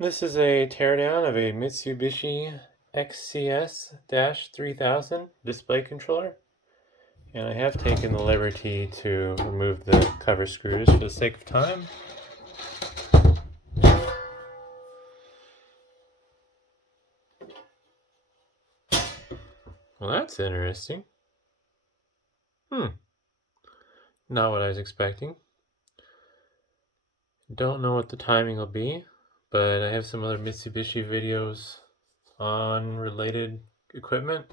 This is a teardown of a Mitsubishi XCS-3000 display controller, and I have taken the liberty to remove the cover screws for the sake of time. Well, that's interesting. Not what I was expecting. Don't know what the timing will be, but I have some other Mitsubishi videos on related equipment.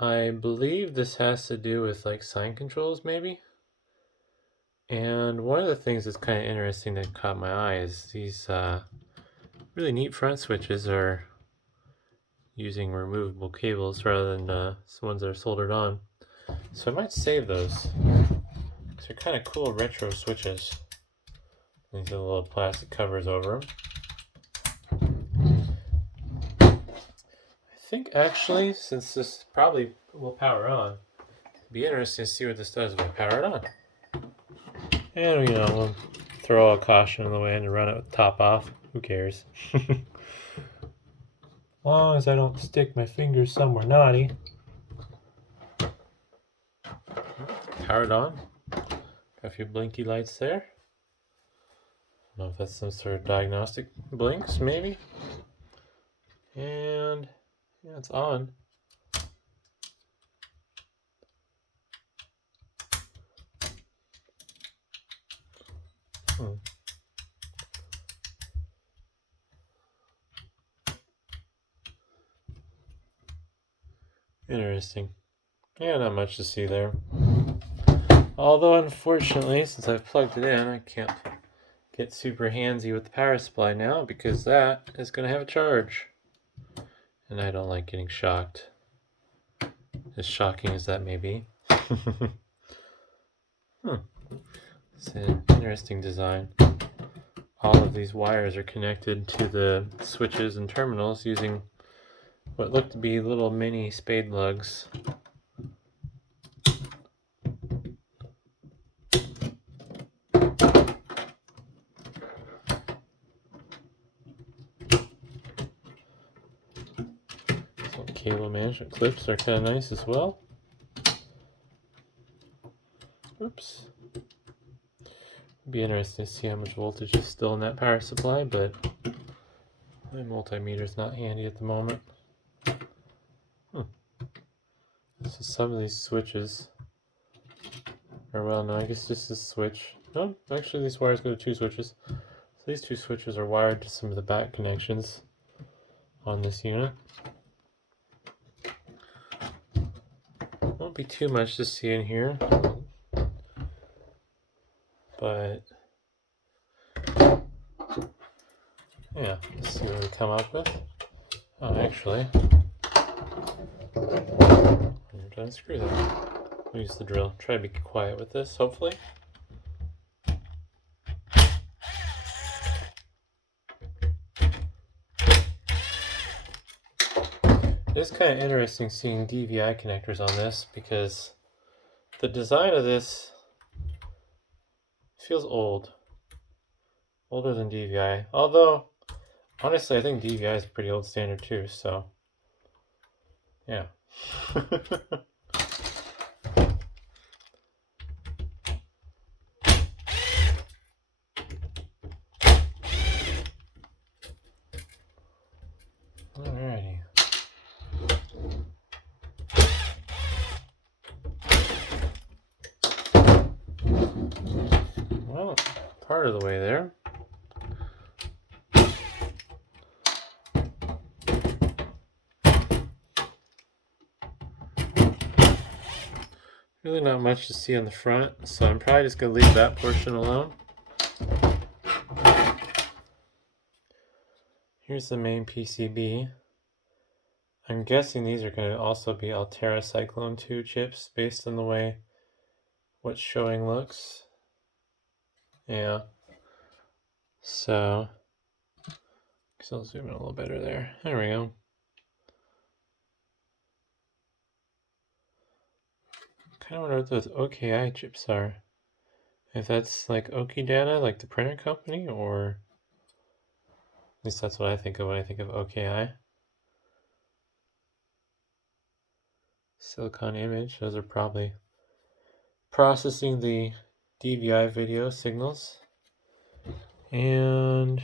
I believe this has to do with like sign controls, maybe. And one of the things that's kind of interesting that caught my eye is these really neat front switches are using removable cables rather than ones that are soldered on. So I might save those because they're kind of cool retro switches. These are little plastic covers over them. I think actually, since this probably will power on, it'd be interesting to see what this does if I power it on. And we'll throw a caution in the way and run it with the top off. Who cares? As long as I don't stick my fingers somewhere naughty. Powered on. Got a few blinky lights there. I don't know if that's some sort of diagnostic blinks, maybe. And yeah, it's on. Interesting. Yeah, not much to see there. Although, unfortunately, since I've plugged it in, I can't get super handsy with the power supply now because that is going to have a charge. And I don't like getting shocked. As shocking as that may be. It's an interesting design. All of these wires are connected to the switches and terminals using what look to be little mini spade lugs. Some cable management clips are kind of nice as well. Oops. Be interesting to see how much voltage is still in that power supply, but my multimeter is not handy at the moment. So some of these switches are, well, no, I guess this is switch. No, actually these wires go to two switches. So these two switches are wired to some of the back connections on this unit. Won't be too much to see in here, but yeah, let's see what we come up with. Oh, actually, I'm trying to screw that. I'll use the drill. Try to be quiet with this, hopefully. It's kind of interesting seeing DVI connectors on this because the design of this feels old. Older than DVI. Although, honestly, I think DVI is a pretty old standard too, so yeah. Alrighty. Well, part of the way there. Really not much to see on the front, so I'm probably just going to leave that portion alone. Here's the main PCB. I'm guessing these are going to also be Altera Cyclone 2 chips based on the way what's showing looks. Yeah. So, I'll zoom in a little better there. There we go. Kind of wonder what those OKI chips are. If that's like Oki Data, like the printer company, or least that's what I think of when I think of OKI. Silicon image, those are probably processing the DVI video signals. And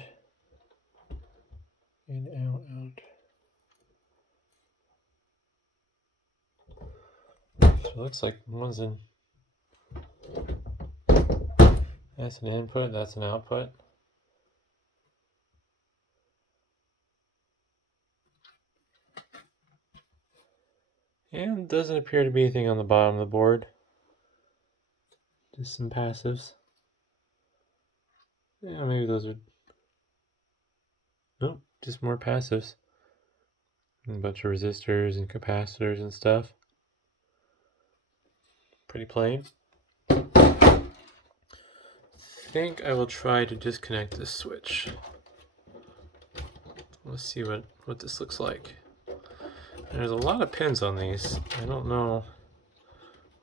in, out, out. So it looks like one's in. That's an input, that's an output. And doesn't appear to be anything on the bottom of the board. Just some passives. Yeah, maybe those are. Nope, just more passives. And a bunch of resistors and capacitors and stuff. Pretty plain. I think I will try to disconnect this switch. Let's see what this looks like. There's a lot of pins on these. I don't know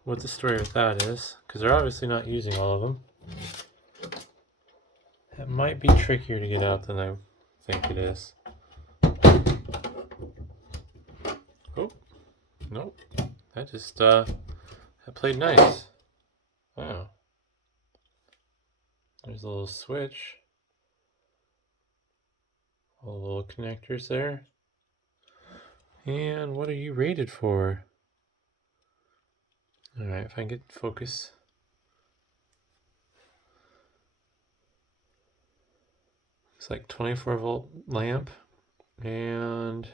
what the story with that is, because they're obviously not using all of them. That might be trickier to get out than I think it is. Oh, nope. That just, that played nice. Wow. There's a little switch. All the little connectors there. And what are you rated for? Alright, if I can get focus. It's like 24 volt lamp and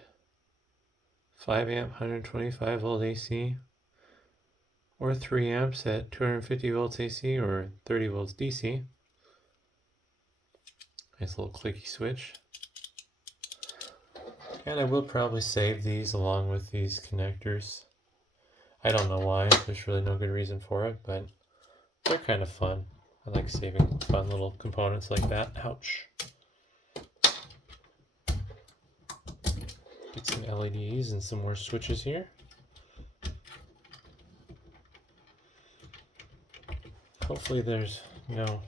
5 amp 125 volt AC, or 3 amps at 250 volts AC or 30 volts DC. Nice little clicky switch. And I will probably save these along with these connectors. I don't know why, there's really no good reason for it, but they're kind of fun. I like saving fun little components like that. Ouch. Get some LEDs and some more switches here. Hopefully there's no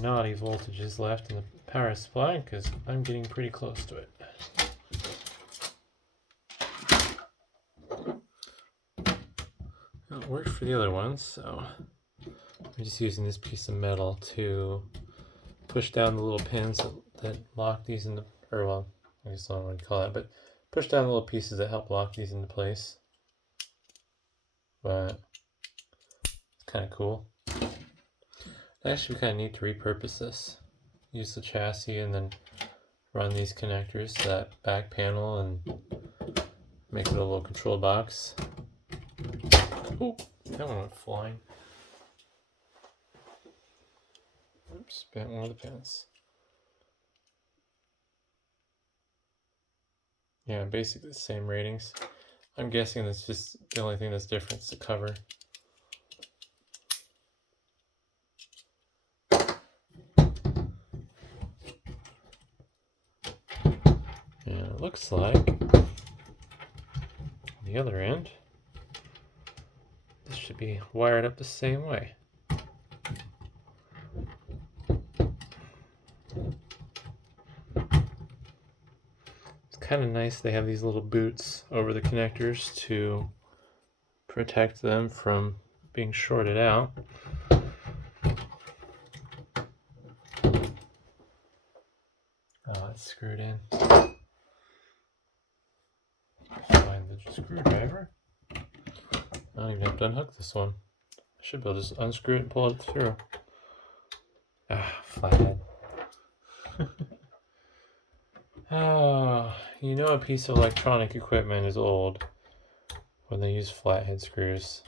naughty voltages left in the power supply, because I'm getting pretty close to it. Well, it worked for the other ones, so I'm just using this piece of metal to push down the little pins that lock these into, or well, I guess I don't know what to call that, but push down the little pieces that help lock these into place. But it's kind of cool. Actually, kind of neat to repurpose this. Use the chassis and then run these connectors to that back panel and make it a little control box. Oh, that one went flying. Oops, bent one of the pins. Yeah, basically the same ratings. I'm guessing that's just the only thing that's different is the cover. And it looks like the other end, this should be wired up the same way. It's kind of nice they have these little boots over the connectors to protect them from being shorted out. Oh, it's screwed in. Find the screwdriver. I don't even have to unhook this one. I should be able to just unscrew it and pull it through. Ah, flathead. Oh, you know a piece of electronic equipment is old when they use flathead screws.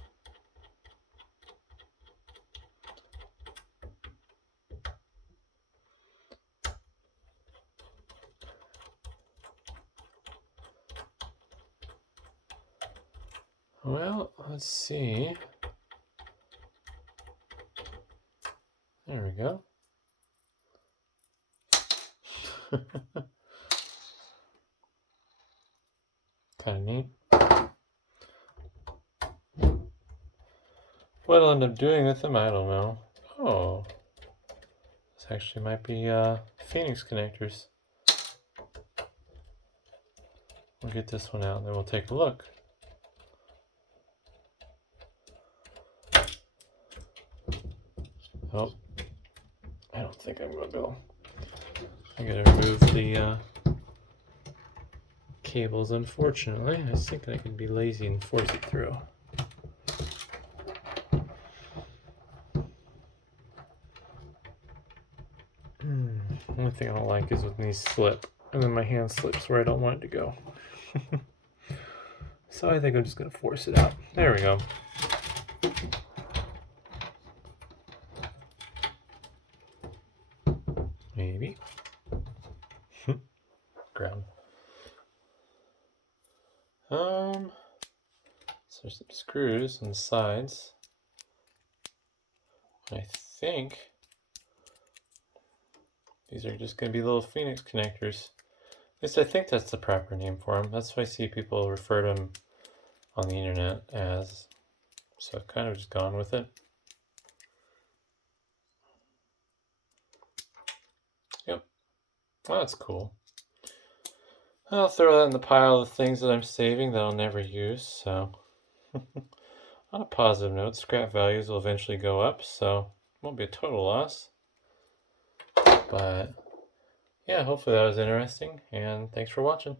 Well, let's see. There we go. Kind of neat. What I'll end up doing with them, I don't know. Oh, this actually might be Phoenix connectors. We'll get this one out and then we'll take a look. Oh, I don't think I'm going to go. I gotta remove the cables, unfortunately. I was thinking I could be lazy and force it through. Only thing I don't like is when these slip, and then my hand slips where I don't want it to go. So I think I'm just going to force it out. There we go. Maybe. Ground. So there's some screws on the sides. I think these are just going to be little Phoenix connectors. At least I think that's the proper name for them. That's why I see people refer to them on the internet as. So I've kind of just gone with it. Yep. Well, that's cool. I'll throw that in the pile of things that I'm saving that I'll never use. So on a positive note, scrap values will eventually go up, so it won't be a total loss. But yeah, hopefully that was interesting, and thanks for watching.